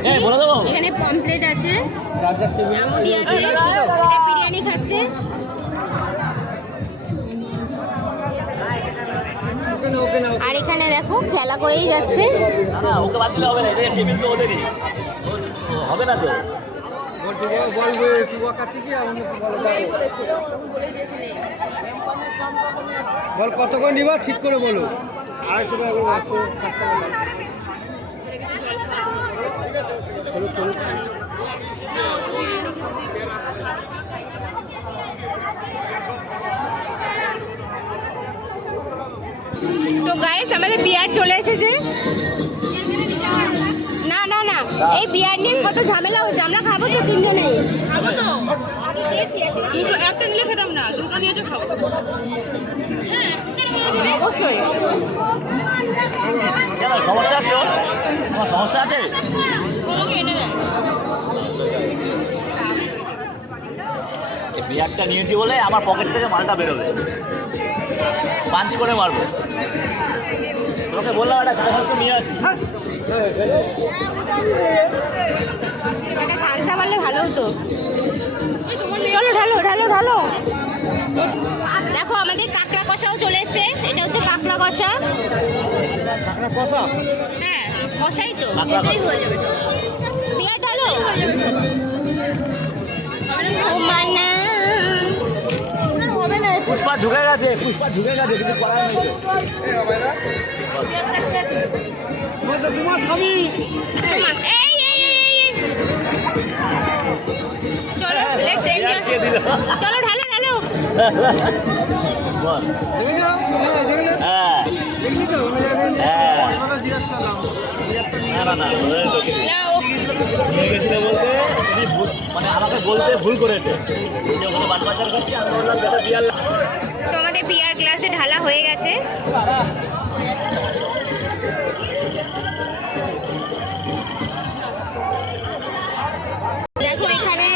আছে, এখানে পমপ্লেট আছে, আমুদি আছে, এটা বিরিয়ানি খাচ্ছে। আর এখানে দেখো খেলা করেই যাচ্ছে। হবে না তো বল কত করে নিবা ঠিক করে বলো। 250 টাকা তো গাইস আমাদের বিয়ার চলে এসেছে। না না না, এই বিয়ার নিয়ে কত ঝামেলা হচ্ছে। আমরা খাবো তো তিনজনে, একটা নিলে খেতাম না, দুটো নিয়ে খাবো অবশ্যই। সমস্যা আছে, সমস্যা আছে। বিয়ারটা নিয়েছি বলে আমার পকেট থেকে মালটা বেরোবে, পাঞ্চ করে মারবো। তোকে বললাম একটা গাড়ি নিয়ে আসি। একটা ঝালসা মারলে ভালো হতো। চলো ঢালো ঢালো ঢালো। দেখো আমাদের কাঁকড়া কষাও চলে এসছে। এটা হচ্ছে কাঁকড়া কষা। হ্যাঁ কষাই তো, এটাই হয়ে যাবে। বিয়ার ঢালো। পুষ্পা ঝুঁকে গেছে, পুষ্পা ঝুঁকে গেছে, কিছু করার নেই। তোমার স্বামী চলো চলো ঢালো ঢালো। মানে আমাকে বলতে ভুল করেছে। তো আমাদের বিয়ার গ্লাসে ঢালা হয়ে গেছে। দেখো এখানে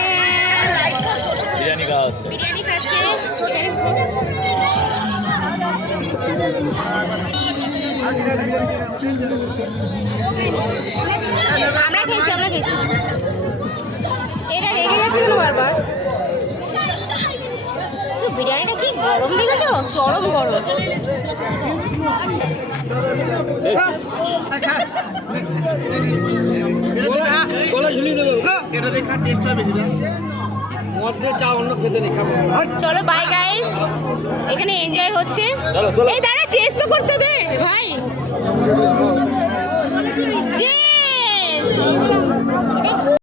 বিরিয়ানি খাওয়া হচ্ছে, বিরিয়ানি খাচ্ছে। আমরা খেয়েছি, আমরা খেয়েছি। এটা রেগে যাচ্ছে কেন বারবার? বিরিয়ানিটা কি গরম দেখেছো, চরম গরম। চলো বাই গাইস, এখানে এনজয় হচ্ছে। এই দাঁড়া চেস তো করতে দে ভাই।